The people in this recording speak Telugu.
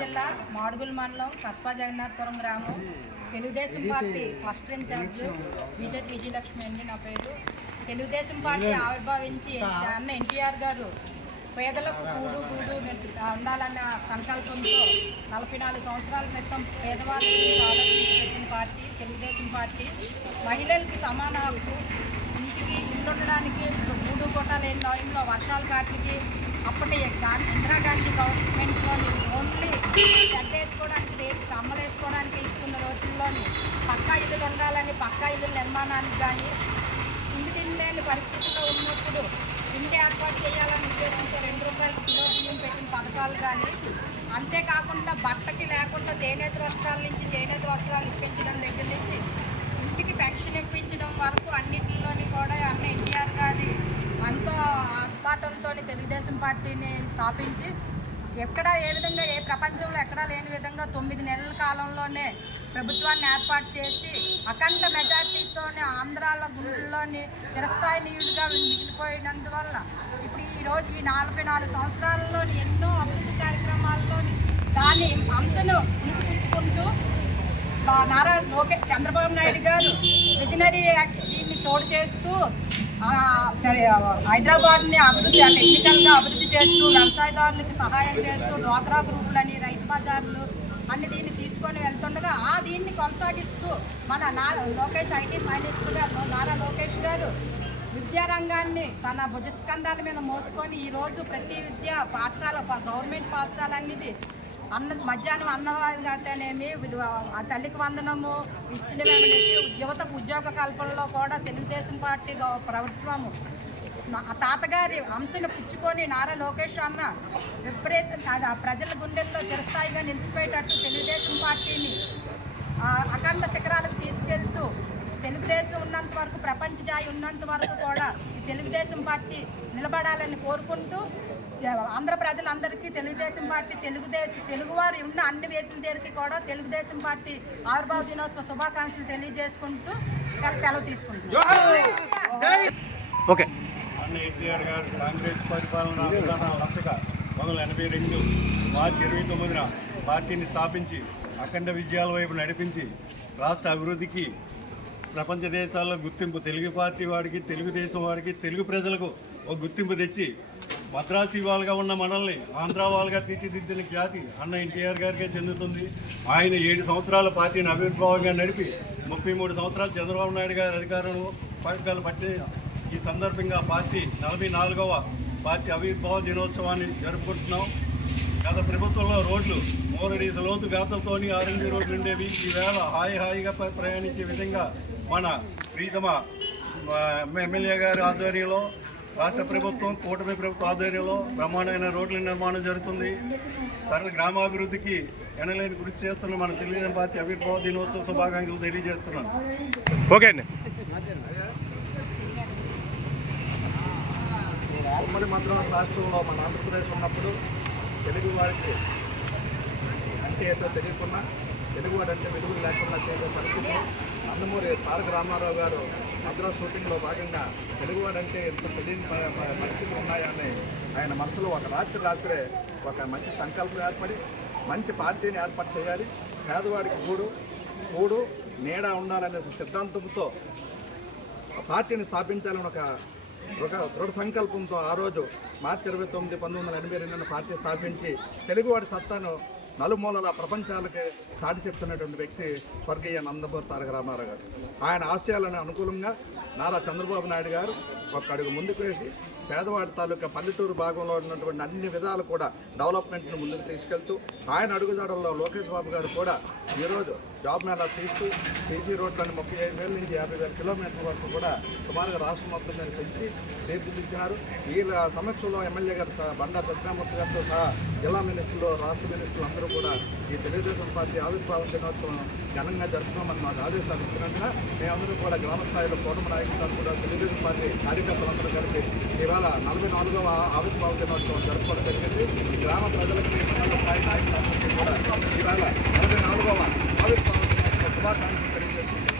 జిల్లా మాడుగుల మండలం కస్బా జగన్నాథపురం గ్రామం Telugu Desam party cluster in charge BJP Vijayalakshmi అండి నా పేరు. తెలుగుదేశం పార్టీ ఆవిర్భావించి అన్న ఎన్టీఆర్ గారు పేదలకు కూడు ఉండాలన్న సంకల్పంతో 44 సంవత్సరాల క్రితం పేదవాళ్ళకి ఆలోచించిన పార్టీ తెలుగుదేశం పార్టీ. మహిళలకి సమాన హక్కు, ఇంటికి ఇల్లు ఉండడానికి 3 కోట్ల లేని టైంలో వర్షాల కాటికి అప్పటి ఇందిరాగాంధీ గవర్నమెంట్లోని ఓన్లీ చెడ్డ వేసుకోవడానికి లేదు, కమ్మలు వేసుకోవడానికి ఇస్తున్న రోజుల్లోని పక్కా ఇల్లులు ఉండాలని పక్కా ఇల్లు నిర్మాణానికి కానీ ఇంటి తినలేని పరిస్థితుల్లో ఉన్నప్పుడు ఇంటి ఏర్పాటు చేయాలని ఉద్దేశంతో ₹2 కిలో బియ్యం పెట్టిన పథకాలు కానీ, అంతేకాకుండా బట్టకి లేకుండా చేనేత వస్త్రాల నుంచి చేనేత వస్త్రాలు ఇప్పించడం దగ్గర నుంచి ఇంటికి పెన్షన్ ఇప్పించడం వరకు అన్నింటిలోని కూడా అన్న ఎన్టీఆర్ గారి ఎంతో ఆర్భాటంతో తెలుగుదేశం పార్టీని స్థాపించి ఎక్కడా ఏ విధంగా ఏ ప్రపంచంలో ఎక్కడా లేని విధంగా 9 నెలల కాలంలోనే ప్రభుత్వాన్ని ఏర్పాటు చేసి అఖండ మెజార్టీతోనే ఆంధ్రాల గుండెల్లోని చిరస్థాయినీయుడిగా మిగిలిపోయినందువల్ల ఇప్పుడు ఈరోజు ఈ 44 సంవత్సరాల్లోని ఎన్నో అభివృద్ధి కార్యక్రమాల్లోని దాని అంశను నిరూపించుకుంటూ నారా లోకేష్ చంద్రబాబు నాయుడు గారు విజనరీ దీన్ని తోడు చేస్తూ హైదరాబాద్ని అభివృద్ధి టెక్నికల్గా అభివృద్ధి చేస్తూ వ్యవసాయదారులకి సహాయం చేస్తూ డ్వాక్రా గ్రూపులని రైతు బజార్లు అన్ని దీన్ని తీసుకొని వెళ్తుండగా దీన్ని కొనసాగిస్తూ మన లోకేష్ ఐటీ ఫైనాన్స్ గారు నారా లోకేష్ గారు విద్యారంగాన్ని తన భుజస్కంధాల మీద మోసుకొని ఈరోజు ప్రతి విద్యా పాఠశాల గవర్నమెంట్ పాఠశాల అనేది మధ్యాహ్నం అన్నవారి గట్టనేమి తల్లికి వందనము ఇచ్చిన యువతకు ఉద్యోగ కల్పనలో కూడా తెలుగుదేశం పార్టీ ప్రభుత్వము తాతగారి అంశను పుచ్చుకొని నారా లోకేష్ అన్న విపరీత ప్రజల గుండెల్లో చిరస్థాయిగా నిలిచిపోయేటట్టు తెలుగుదేశం పార్టీని అఖండ శిఖరాలకు తీసుకెళ్తూ తెలుగుదేశం ఉన్నంత వరకు ప్రపంచ జాయి ఉన్నంత వరకు కూడా ఈ తెలుగుదేశం పార్టీ నిలబడాలని కోరుకుంటూ ఆంధ్ర ప్రజలందరికీ తెలుగుదేశం పార్టీ తెలుగువారు ఉన్న అన్ని వేదికల దగ్గరికి కూడా తెలుగుదేశం పార్టీ ఆవిర్భావ దినోత్సవ శుభాకాంక్షలు తెలియజేసుకుంటూ సెలవు తీసుకుంటున్నాం. ఎన్టీఆర్ గారు కాంగ్రెస్ పరిపాలన లక్షక 1982 మార్చి 29న పార్టీని స్థాపించి అఖండ విజయాల వైపు నడిపించి రాష్ట్ర అభివృద్ధికి ప్రపంచ దేశాల్లో గుర్తింపు తెలుగు పార్టీ వాడికి తెలుగుదేశం వాడికి తెలుగు ప్రజలకు ఒక గుర్తింపు తెచ్చి మద్రాసి వాళ్ళగా ఉన్న మనల్ని ఆంధ్ర వాళ్ళగా తీర్చిదిద్దిన ఖ్యాతి అన్న ఎన్టీఆర్ గారికే చెందుతుంది. ఆయన 7 సంవత్సరాల పార్టీని ఆవిర్భావంగా నడిపి 33 సంవత్సరాలు చంద్రబాబు నాయుడు గారి అధికారం పథకాలు పట్టి ఈ సందర్భంగా పార్టీ 44వ పార్టీ ఆవిర్భావ దినోత్సవాన్ని జరుపుకుంటున్నాం. గత ప్రభుత్వంలో రోడ్లు మోరడీస లోతు గాతలతోని ఆర్ఎండి రోడ్లు ఉండేవి. ఈవేళ హాయిగా ప్రయాణించే విధంగా మన ప్రీతమ ఎమ్మెల్యే గారి ఆధ్వర్యంలో రాష్ట్ర ప్రభుత్వం కూటమి ప్రభుత్వ ఆధ్వర్యంలో బ్రహ్మాండమైన రోడ్ల నిర్మాణం జరుగుతుంది. తర్వాత గ్రామాభివృద్ధికి ఎనలేని కృషి చేస్తున్న మన తెలుగుదేశం పార్టీ ఆవిర్భావ దినోత్సవ శుభాకాంక్షలు తెలియజేస్తున్నాను. ఓకే అండి. ఉమ్మడి మద్రాసు రాష్ట్రంలో మన ఆంధ్రప్రదేశ్ ఉన్నప్పుడు తెలుగు వారికి అంటే ఏదో తెలియకుండా తెలుగువాడు అంటే వెలుగులు లేకుండా చేసే పరిస్థితి నందమూరి తారక రామారావు గారు మద్రాసు షూటింగ్లో భాగంగా తెలుగువాడంటే ఎంత తెలియని పరిస్థితులు ఉన్నాయని ఆయన మనసులో ఒక రాత్రే ఒక మంచి సంకల్పం ఏర్పడి మంచి పార్టీని ఏర్పాటు చేయాలి, పేదవాడికి కూడు నీడ ఉండాలనే సిద్ధాంతంతో పార్టీని స్థాపించాలని ఒక దృఢ సంకల్పంతో ఆ రోజు మార్చి 29, 1982 పార్టీ స్థాపించి తెలుగువాడి సత్తాను నలుమూలల ప్రపంచాలకి సాటి చెప్తున్నటువంటి వ్యక్తి స్వర్గీయ నందమూరి తారక రామారావు గారు. ఆయన ఆశయాలను అనుకూలంగా నారా చంద్రబాబు నాయుడు గారు ఒక అడుగు ముందుకు వేసి పేదవాడి తాలూకా పల్లెటూరు భాగంలో ఉన్నటువంటి అన్ని విధాలు కూడా డెవలప్మెంట్ను ముందుకు తీసుకెళ్తూ ఆయన అడుగుజాడల్లో లోకేష్ బాబు గారు కూడా ఈరోజు జాబ్ మేళా తీస్తూ సీసీ రోడ్లను 35,000 నుంచి 50,000 కిలోమీటర్ల వరకు కూడా సుమారుగా రాష్ట్రం మొత్తం మీద పెంచి తీర్చిదిద్దినారు. వీళ్ళ సమస్యలో ఎమ్మెల్యే గారు బండా సత్యనారాయణ గారితో సహా జిల్లా మినిస్టర్లు రాష్ట్ర మినిస్టర్లు అందరూ కూడా ఈ తెలుగుదేశం పార్టీ ఆవిర్భావ దినోత్సవం ఘనంగా జరుపుకోమని మాకు ఆదేశాలు ఇచ్చినందున మేమందరూ కూడా గ్రామ స్థాయిలో కూటమి నాయకులు కూడా తెలుగుదేశం పార్టీ కార్యకర్తలందరూ కలిపి ఇవాళ 44వ ఆవిర్భావ దినోత్సవం జరుపుకోవడం జరిగింది. ఈ గ్రామ ప్రజలకి మండల స్థాయి నాయకులందరికీ కూడా ఇవాళ 44వ ఆవిర్భావ దినోత్సవ శుభాకాంక్షలు తెలియజేస్తుంది.